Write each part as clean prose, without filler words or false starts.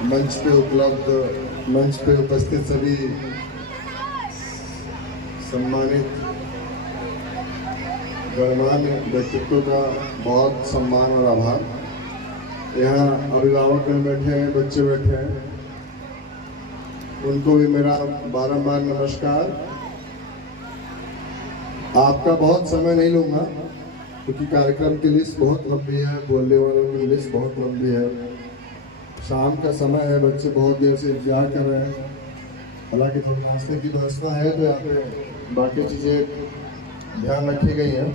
मंच पे उपस्थित सभी सम्मानित गणमान्य व्यक्तित्व का बहुत सम्मान और आभार। यहाँ अभिभावक बैठे हैं, बच्चे बैठे हैं, उनको भी मेरा बारंबार नमस्कार। आपका बहुत समय नहीं लूँगा क्योंकि कार्यक्रम की लिस्ट बहुत लंबी है, बोलने वालों की लिस्ट बहुत लंबी है। शाम का समय है, बच्चे बहुत देर से इंतजार कर रहे हैं। हालांकि थोड़ी नाश्ते की व्यवस्था है तो यहाँ पे बाकी चीज़ें ध्यान रखी गई हैं।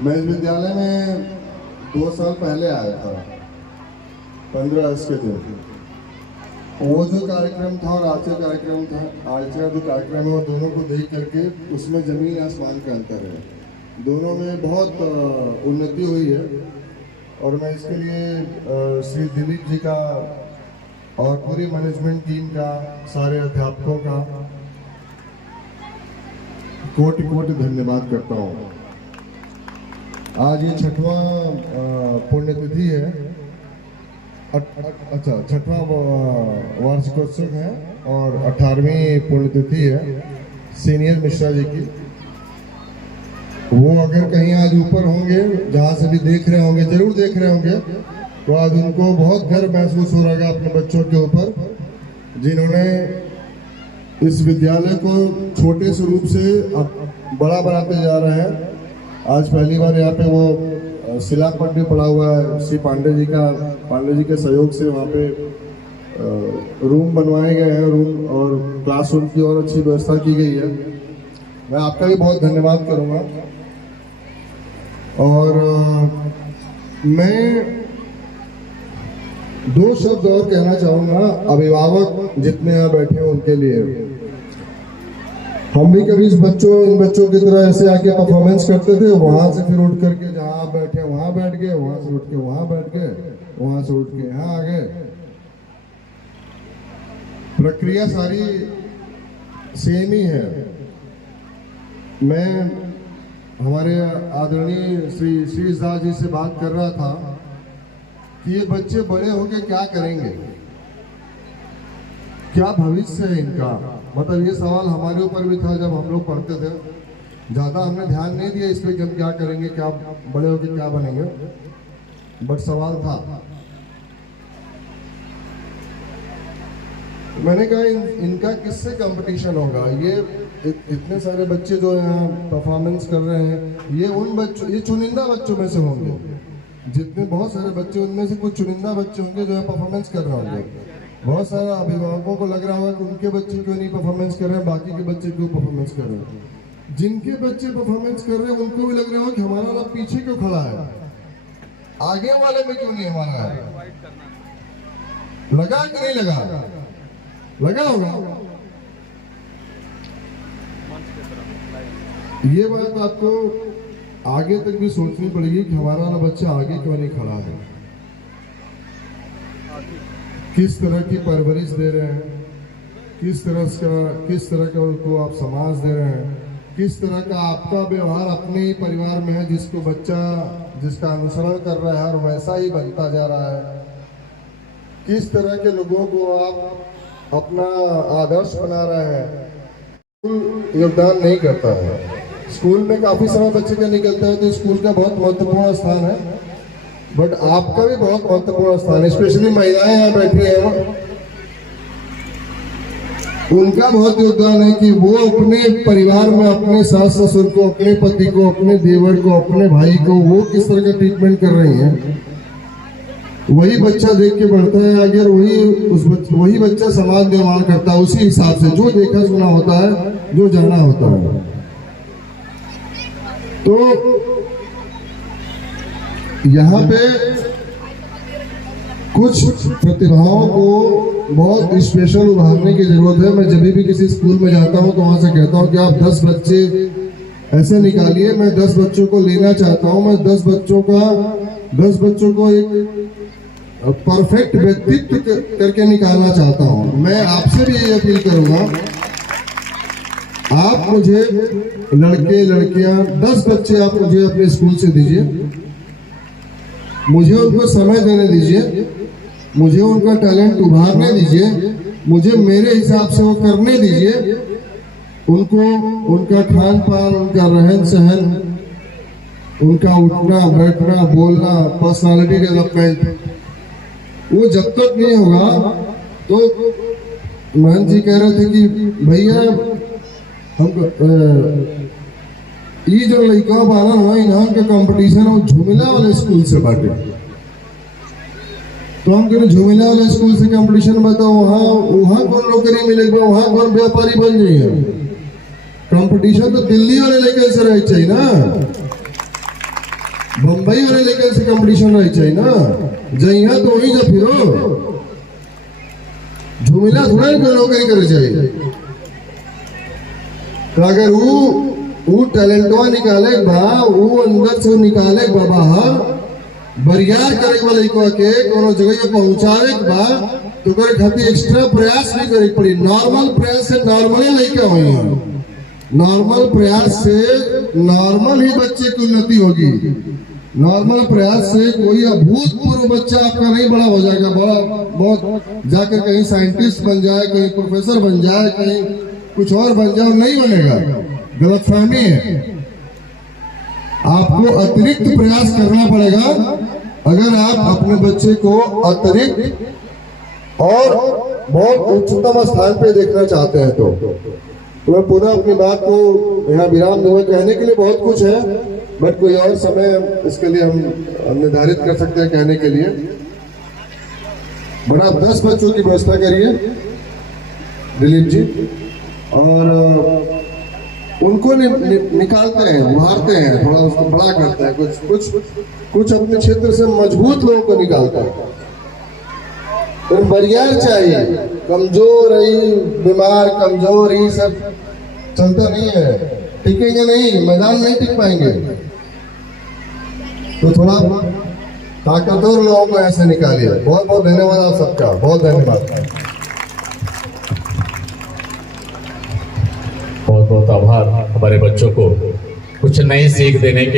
मैं इस विद्यालय में 2 साल पहले आया था, 15 अगस्त के दिन। वो जो कार्यक्रम था और आज का कार्यक्रम था, आज का जो कार्यक्रम है वो दोनों को देख करके उसमें जमीन आसमान का अंतर है। दोनों में बहुत उन्नति हुई है और मैं इसके लिए श्री दिलीप जी का और पूरी मैनेजमेंट टीम का, सारे अध्यापकों का कोटि कोटि धन्यवाद करता हूँ। आज ये 6वां पुण्यतिथि है, अच्छा 6वां वार्षिकोत्सव है और 18वीं पुण्यतिथि है सीनियर मिश्रा जी की। वो अगर कहीं आज ऊपर होंगे, जहाँ से भी देख रहे होंगे, जरूर देख रहे होंगे, तो आज उनको बहुत गर्व महसूस हो रहा है अपने बच्चों के ऊपर, जिन्होंने इस विद्यालय को छोटे से रूप से अब बड़ा बनाते जा रहे हैं। आज पहली बार यहाँ पे वो शिलापट भी पड़ा हुआ है, श्री पांडे जी के सहयोग से वहाँ पे रूम बनवाए गए हैं, रूम और क्लासरूम की और अच्छी व्यवस्था की गई है। मैं आपका भी बहुत धन्यवाद करूँगा। और मैं 2 शब्द और कहना चाहूँगा अभिभावक जितने यहाँ बैठे हैं उनके लिए। हम भी कभी इन बच्चों की तरह ऐसे आके परफॉर्मेंस करते थे, वहां से फिर उठ करके जहाँ आप बैठे वहां बैठ गए, वहां से उठ के वहां बैठ गए, वहां से उठ के यहाँ आ गए। प्रक्रिया सारी सेम ही है। मैं हमारे आदरणीय श्री दास जी से बात कर रहा था कि ये बच्चे बड़े होके क्या करेंगे, क्या भविष्य है इनका। मतलब ये सवाल हमारे ऊपर भी था जब हम लोग पढ़ते थे। ज़्यादा हमने ध्यान नहीं दिया इस पे कि हम क्या करेंगे, क्या बड़े होके क्या बनेंगे, बट सवाल था। मैंने कहा इनका किससे कंपटीशन होगा। ये इतने सारे बच्चे जो यहाँ परफॉर्मेंस कर रहे हैं, ये चुनिंदा बच्चों में से होंगे। जितने बहुत सारे बच्चे, उनमें से कुछ चुनिंदा बच्चे होंगे जो परफॉर्मेंस कर रहे होंगे। बहुत सारे अभिभावकों को लग रहा होगा कि उनके बच्चे क्यों नहीं परफॉर्मेंस कर रहे हैं, बाकी के बच्चे क्यों परफॉर्मेंस कर रहे हैं। जिनके बच्चे परफॉर्मेंस कर रहे हैं उनको भी लग रहा होगा कि हमारा वाला पीछे क्यों खड़ा है, आगे वाले में क्यों नहीं हमारा है। लगा कि नहीं लगा? लगा होगा। ये बात आपको आगे तक भी सोचनी पड़ेगी कि हमारा वाला बच्चा आगे क्यों नहीं खड़ा है। किस तरह की परवरिश दे रहे हैं, किस तरह का उनको आप समाज दे रहे हैं, किस तरह का आपका व्यवहार अपने ही परिवार में है, जिसको बच्चा जिसका अनुसरण कर रहा है और वैसा ही बनता जा रहा है। किस तरह के लोगों को आप अपना आदर्श बना रहे हैं। स्कूल योगदान नहीं करता है। स्कूल में काफी समय बच्चे का निकलता है तो स्कूल का बहुत महत्वपूर्ण स्थान है, बट आपका भी बहुत महत्वपूर्ण स्थान है। स्पेशली महिलाएं यहाँ बैठी हैं, उनका बहुत योगदान है कि वो अपने परिवार में अपने सास ससुर को, अपने पति को, अपने देवर को, अपने भाई को वो किस तरह का ट्रीटमेंट कर रही हैं। वही बच्चा देख के बढ़ता है आगे, वही बच्चा समाज निर्माण करता है उसी हिसाब से, जो देखा सुना होता है, जो जाना होता है। तो यहाँ पे कुछ प्रतिभाओं को बहुत स्पेशल उभारने की जरूरत है। मैं जब भी किसी स्कूल में जाता हूँ तो वहां से कहता हूँ कि आप 10 बच्चे ऐसे निकालिए। मैं 10 बच्चों को लेना चाहता हूँ। मैं 10 बच्चों को एक परफेक्ट व्यक्तित्व करके निकालना चाहता हूँ। मैं आपसे भी ये अपील करूंगा, आप मुझे लड़के लड़कियां 10 बच्चे आप मुझे अपने स्कूल से दीजिए, मुझे उनको समय देने दीजिए मुझे उनका टैलेंट उभारने दीजिए, मुझे मेरे हिसाब से वो करने दीजिए। उनको उनका खान पान, उनका रहन सहन, उनका उठना बैठना बोलना, पर्सनालिटी डेवलपमेंट, वो जब तक नहीं होगा तो महंत जी कह रहे थे कि भैया हम ये जो लड़का बाना हुआ यहाँ के कंपटीशन और झुमिला वाले स्कूल से बांटे, तो हम कह झुमिला वाले स्कूल से कंपटीशन बताओ, वहाँ कौन नौकरी मिलेगा, वहाँ कौन व्यापारी बन जाइए। कंपटीशन तो दिल्ली वाले लेकर से रह चाहिए ना, बम्बई वाले लेकर से कंपटीशन रह चाहिए ना, जइया तो वही जा फिरो, झुमिला थोड़ा नौकरी करे चाहिए। तो अगर वो टैलेंटवा निकाले बा, वो अंदर से निकाले बाहर, बरियार करे वाले को के कोनो जगह पे पहुंचावे बा, तो करे खातिर एक्स्ट्रा प्रयास नहीं करे पड़ी। नॉर्मल प्रयास से नॉर्मली लड़का हुई है, नॉर्मल प्रयास से नॉर्मल ही बच्चे की उन्नति होगी। नॉर्मल प्रयास से कोई अभूतपूर्व बच्चा आपका नहीं बड़ा हो जाएगा, बड़ा बहुत जाकर कहीं साइंटिस्ट बन जाए, कहीं प्रोफेसर बन जाए, कहीं कुछ और बन जाए, नहीं बनेगा। गलतफहमी है। आपको अतिरिक्त प्रयास करना पड़ेगा अगर आप अपने बच्चे को अतिरिक्त और बहुत उच्चतम स्थान पे देखना चाहते हैं। तो मैं पुनः अपनी बात को यहाँ विराम दूंगा। कहने के लिए बहुत कुछ है, बट कोई और समय इसके लिए हम निर्धारित कर सकते हैं कहने के लिए। बड़ा 10 बच्चों की व्यवस्था करिए दिलीप जी, और उनको निकालते हैं, उभारते हैं, थोड़ा उसको बड़ा करते हैं, कुछ अपने क्षेत्र से मजबूत लोगों को निकालते हैं। फिर बरियार चाहिए, कमजोर ही बीमार कमजोर ही सब चलता नहीं है, टिकेंगे नहीं, मैदान नहीं टिक पाएंगे। तो थोड़ा ताकतवर लोगों को ऐसे निकालिए। बहुत बहुत धन्यवाद आप सबका, बहुत धन्यवाद, बहुत बहुत आभार हमारे बच्चों को कुछ नई सीख देने के